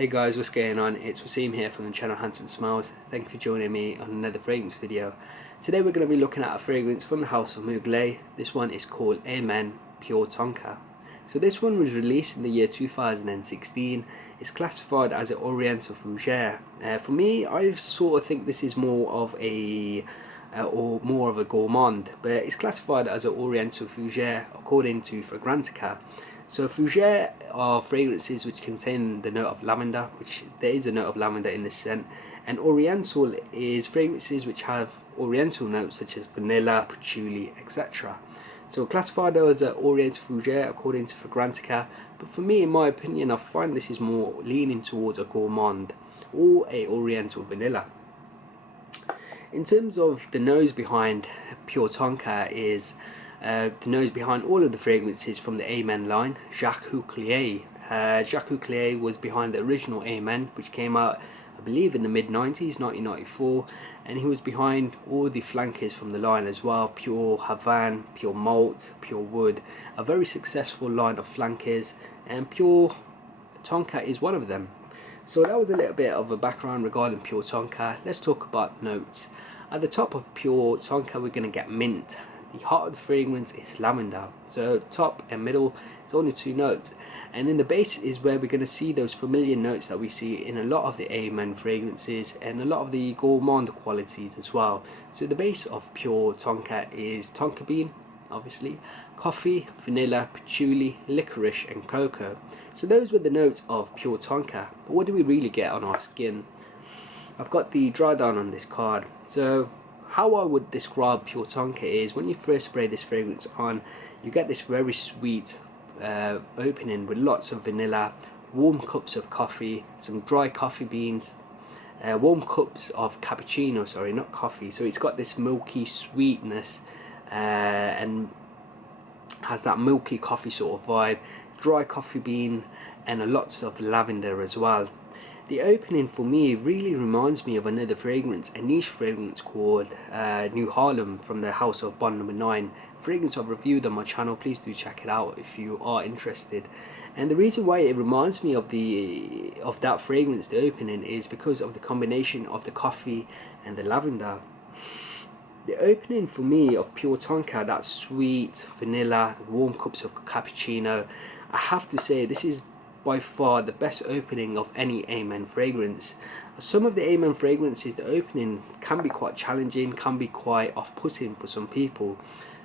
Hey guys, what's going on? It's Waseem here from the channel Handsome Smiles. Thank you for joining me on another fragrance video. Today we're going to be looking at a fragrance from the house of Mugler. This one is called Amen Pure Tonka. So this one was released in the year 2016. It's classified as an Oriental Fougere. For me, I sort of think this is more of a gourmand, but it's classified as an Oriental Fougere according to Fragrantica. So Fougere are fragrances which contain the note of lavender, which there is a note of lavender in this scent, and Oriental is fragrances which have Oriental notes such as vanilla, patchouli, etc. So classified as an Oriental Fougere according to Fragrantica, but for me, in my opinion, I find this is more leaning towards a gourmand or a Oriental vanilla. In terms of the nose behind Pure Tonka is the nose behind all of the fragrances from the Amen line, Jacques Huclier. Jacques Huclier was behind the original Amen, which came out, I believe, in the mid-90s, 1994, and he was behind all the flankers from the line as well, Pure Havane, Pure Malt, Pure Wood, a very successful line of flankers, and Pure Tonka is one of them. So that was a little bit of a background regarding Pure Tonka. Let's talk about notes. At the top of Pure Tonka, we're going to get mint. The heart of the fragrance is lavender. So top and middle is only two notes, and in the base is where we're going to see those familiar notes that we see in a lot of the Amen fragrances and a lot of the gourmand qualities as well. So the base of Pure Tonka is tonka bean, obviously, coffee, vanilla, patchouli, licorice and cocoa. So those were the notes of Pure Tonka. But what do we really get on our skin? I've got the dry down on this card. So how I would describe Pure Tonka is when you first spray this fragrance on, you get this very sweet opening with lots of vanilla, warm cups of coffee, some dry coffee beans, warm cups of cappuccino, sorry, not coffee. So it's got this milky sweetness and has that milky coffee sort of vibe, dry coffee bean and a lots of lavender as well. The opening for me really reminds me of another fragrance, a niche fragrance called New Harlem from the house of Bond Number 9. Fragrance I've reviewed on my channel, please do check it out if you are interested. And the reason why it reminds me of that fragrance, the opening, is because of the combination of the coffee and the lavender. The opening for me of Pure Tonka, that sweet vanilla, warm cups of cappuccino, I have to say this is by far the best opening of any Amen fragrance. Some of the Amen fragrances, the opening can be quite challenging, can be quite off-putting for some people.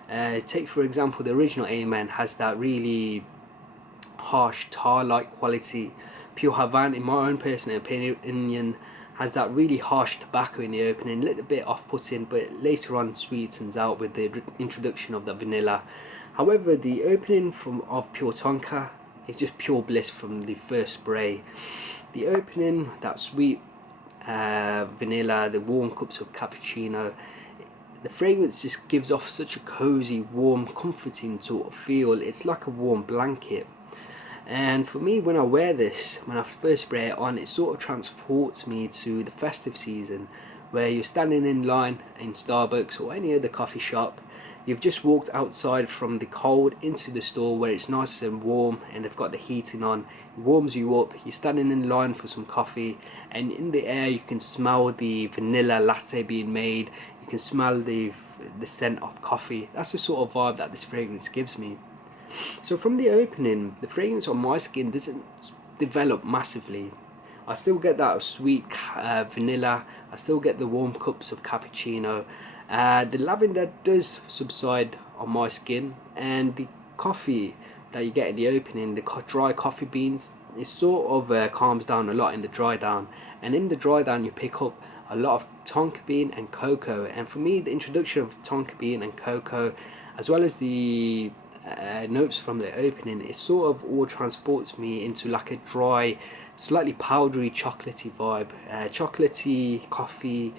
Take for example the original Amen has that really harsh tar-like quality. Pure Havane, in my own personal opinion, has that really harsh tobacco in the opening, a little bit off-putting, but later on sweetens out with the introduction of the vanilla. However, the opening of Pure Tonka, it's just pure bliss from the first spray. The opening, that sweet vanilla, the warm cups of cappuccino, the fragrance just gives off such a cozy, warm, comforting sort of feel. It's like a warm blanket. And for me, when I wear this, when I first spray it on, it sort of transports me to the festive season, where you're standing in line in Starbucks or any other coffee shop. You've just walked outside from the cold into the store where it's nice and warm and they've got the heating on. It warms you up. You're standing in line for some coffee, and in the air you can smell the vanilla latte being made. You can smell the scent of coffee. That's the sort of vibe that this fragrance gives me. So from the opening, the fragrance on my skin doesn't develop massively. I still get that sweet vanilla. I still get the warm cups of cappuccino. The lavender does subside on my skin, and the coffee that you get in the opening, the dry coffee beans, it sort of calms down a lot in the dry down, and in the dry down you pick up a lot of tonka bean and cocoa. And for me, the introduction of tonka bean and cocoa, as well as the notes from the opening, it sort of all transports me into like a dry, slightly powdery, chocolatey vibe, chocolatey coffee,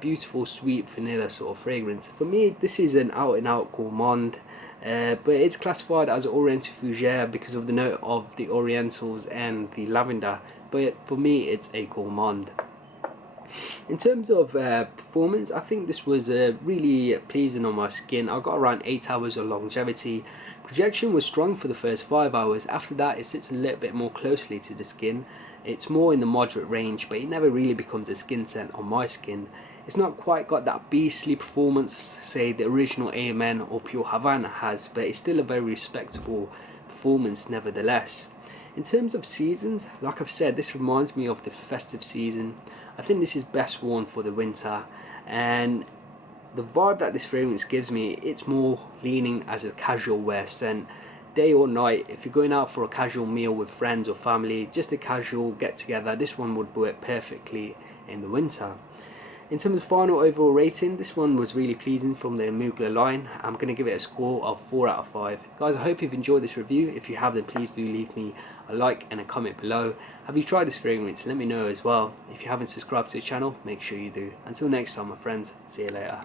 beautiful sweet vanilla sort of fragrance. For me, this is an out and out gourmand, but it's classified as Oriental Fougere because of the note of the Orientals and the lavender, but for me it's a gourmand. In terms of performance, I think this was really pleasing on my skin. I got around 8 hours of longevity. Projection was strong for the first 5 hours. After that, it sits a little bit more closely to the skin. It's more in the moderate range, but it never really becomes a skin scent on my skin. It's not quite got that beastly performance say the original AMN or Pure Havana has, but it's still a very respectable performance nevertheless. In terms of seasons, like I've said, this reminds me of the festive season. I think this is best worn for the winter, and the vibe that this fragrance gives me, it's more leaning as a casual wear scent. Day or night, if you're going out for a casual meal with friends or family, just a casual get together, this one would work perfectly in the winter. In terms of final overall rating, this one was really pleasing from the Mugler line. I'm going to give it a score of 4 out of 5. Guys, I hope you've enjoyed this review. If you have, then please do leave me a like and a comment below. Have you tried this fragrance? Let me know as well. If you haven't subscribed to the channel, make sure you do. Until next time, my friends, see you later.